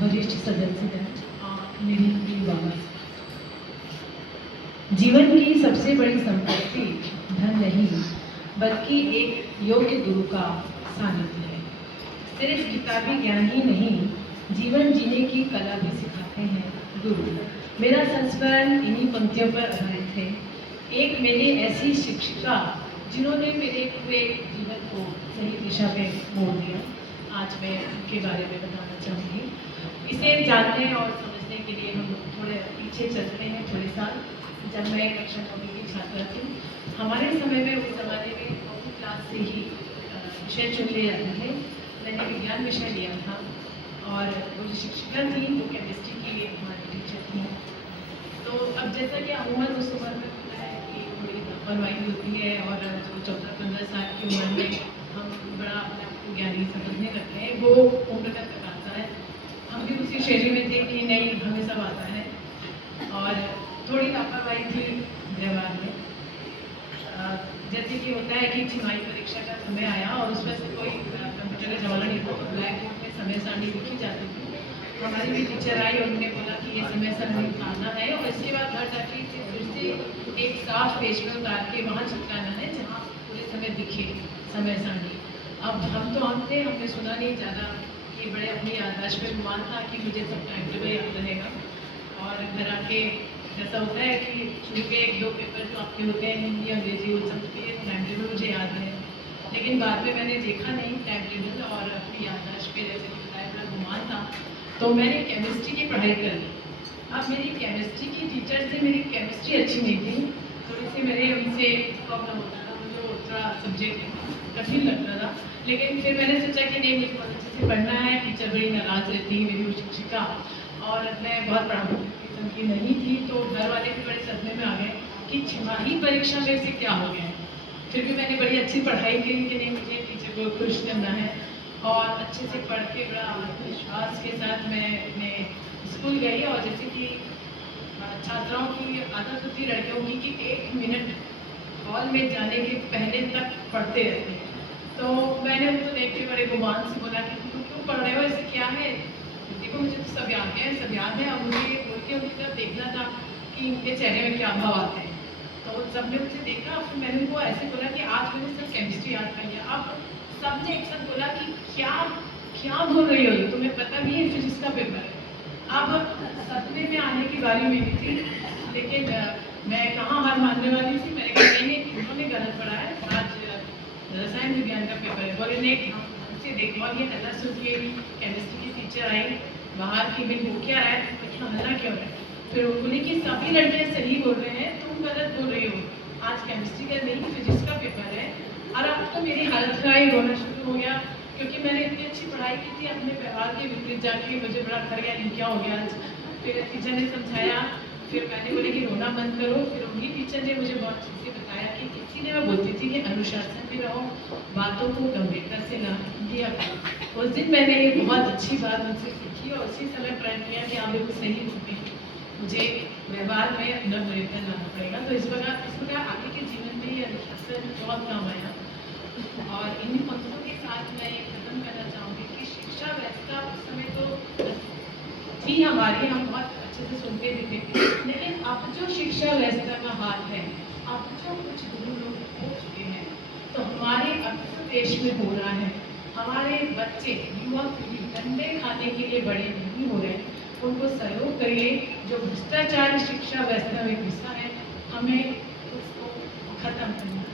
वरिष्ठ सदस्य मेरी प्रिय बाबा, जीवन की सबसे बड़ी संपत्ति धन नहीं बल्कि एक योग्य गुरु का सानिध्य है। सिर्फ किताबी ज्ञान ही नहीं, जीवन जीने की कला भी सिखाते हैं गुरु। मेरा संस्मरण इन्हीं पंक्तियों पर आधारित है। एक मेरी ऐसी शिक्षिका जिन्होंने मेरे पूरे जीवन को सही दिशा पे मोड़ दिया। आज मैं उनके बारे में बताना चाहूँगी। इसे जानने और समझने के लिए हम थोड़े पीछे चलते हैं, थोड़े साल। जब मैं कक्षा 9 की छात्रा थी, हमारे समय में, उस ज़माने में 9वीं क्लास से ही विषय चुन लिए जाते थे। मैंने विज्ञान विषय लिया था और वो जो शिक्षिका थी वो केमिस्ट्री की हमारी टीचर थी। तो अब जैसा कि अमूमन उस उम्र में होता है कि थोड़ी लापरवाही होती है और जो 14-15 साल की उम्र में हम बड़ा अपने आप को ज्ञानी समझने लगते हैं, वो उम्र का तकाजा है। हम भी उसी शैली में थे कि नहीं, हमें सब आता है और थोड़ी लापरवाही थी व्यवहार में। जैसे कि होता है कि छिमाही परीक्षा का समय आया और उसमें से कोई कंप्यूटर का जमाना नहीं था, तो ब्लैक बोर्ड में समय सारणी लिखी जाती थी। हमारी भी टीचर आई और उन्होंने बोला कि ये समय सारणी उतारना है और इसके बाद घर जाके फिर से एक साफ पेज में उतार के वहाँ चिपकाना है जहाँ पूरे समय दिखे समय सारणी। अब हम थे, हमने सुना नहीं ज़्यादा कि बड़े अपनी याददाश्त में गुमान था कि मुझे सब टाइम टेबल याद रहेगा। और घर आके जैसा होता है कि शुरू के 1-2 पेपर जो आपके होते हैं हिंदी अंग्रेजी, वो सब के टाइम टेबल मुझे याद है, लेकिन बाद में मैंने देखा नहीं टाइम टेबल और अपनी याददाश्त पे जैसे कि बताया बड़ा गुमान था। तो मैंने केमिस्ट्री की पढ़ाई कर ली। अब मेरी केमिस्ट्री की टीचर से मेरी केमिस्ट्री अच्छी नहीं थी, थोड़ी सी मेरे उनसे प्रॉब्लम होता था, मुझे वो थोड़ा सब्जेक्ट कठिन लगता था। लेकिन फिर मैंने सोचा कि नहीं, मुझे बहुत अच्छे से पढ़ना है। टीचर बड़ी नाराज़ रहती मेरी वो शिक्षिका, और मैं बहुत पढ़ाऊँ की नहीं थी, तो घर वाले भी बड़े सदमे में आ गए कि छिमाही परीक्षा में से क्या हो गया है। फिर भी मैंने बड़ी अच्छी पढ़ाई की कि नहीं, मुझे टीचर को खुश करना है और अच्छे से पढ़ के बड़ा आत्मविश्वास के साथ मैं अपने स्कूल गई। और जैसे कि छात्राओं की आदत होती है लड़कियों की कि 1 मिनट हॉल में जाने के पहले तक पढ़ते रहते हैं। तो मैंने उनको देख के बड़े गुमान से बोला कि तुम क्यों पढ़ रहे हो, ऐसे क्या है, देखो मुझे तो सब याद है, सब याद है। और मुझे बोल के उनकी तरफ देखना था कि इनके चेहरे में क्या भाव आते हैं। तो सबने मुझे देखा, फिर मैंने उनको ऐसे बोला कि आज मैंने सब केमिस्ट्री याद कर लिया। अब सबने एक साथ बोला कि क्या क्या बोल रही हो, तुम्हें पता भी है फिजिक्स का पेपर है। अब सपने में आने की बारी मेरी थी, लेकिन मैं कहाँ हार मानने वाली थी। मैंने कहा नहीं, उन्होंने गलत पढ़ा है, आज रसायन विज्ञान का पेपर है। बोले नहीं, हमसे देखो। और ये हल्ला सुन के केमिस्ट्री की टीचर आई बाहर की, बिल हो क्या रहा है, इतना हल्ला क्यों है। फिर वो बोले कि सभी लड़के सही बोल रहे हैं, तुम गलत बोल रही हो, आज केमिस्ट्री का नहीं फिजिक्स का पेपर है। और अब तो मेरी हालत खराब होना शुरू हो गया, क्योंकि मैंने इतनी अच्छी पढ़ाई की थी, अपने व्यवहार के विपरीत जाके मुझे बड़ा खर गया, क्या हो गया आज। फिर टीचर ने समझाया, फिर मैंने बोले कि रोना बंद करो। फिर उन्हीं टीचर ने मुझे बहुत अच्छे से बताया कि इसीलिए मैं बोलती थी कि अनुशासन में रहो, बातों को गंभीरता से ना लिया करो। उस दिन मैंने ये बहुत अच्छी बात उनसे सीखी और उसी समय प्रण किया कि आप बिल्कुल सही होंगे, मुझे व्यवहार में अपना परिवर्तन लाना पड़ेगा। तो इस प्रकार आगे के जीवन में ये अनुशासन बहुत काम आया। और इन पंक्तियों के साथ मैं ये खत्म करना चाहूँगी कि शिक्षा व्यवस्था उस समय तो थी हमारी, हम बहुत अच्छे से सुनते भी थे, लेकिन अब जो शिक्षा व्यवस्था का हाल है, अब जो कुछ गुरु लोग हो चुके हैं, तो हमारे अब जो देश में हो रहा है, हमारे बच्चे युवा पीढ़ी डंडे खाने के लिए बड़े नहीं हो रहे। उनको सहयोग करिए। जो भ्रष्टाचार शिक्षा व्यवस्था में घुसा है, हमें उसको खत्म करना है।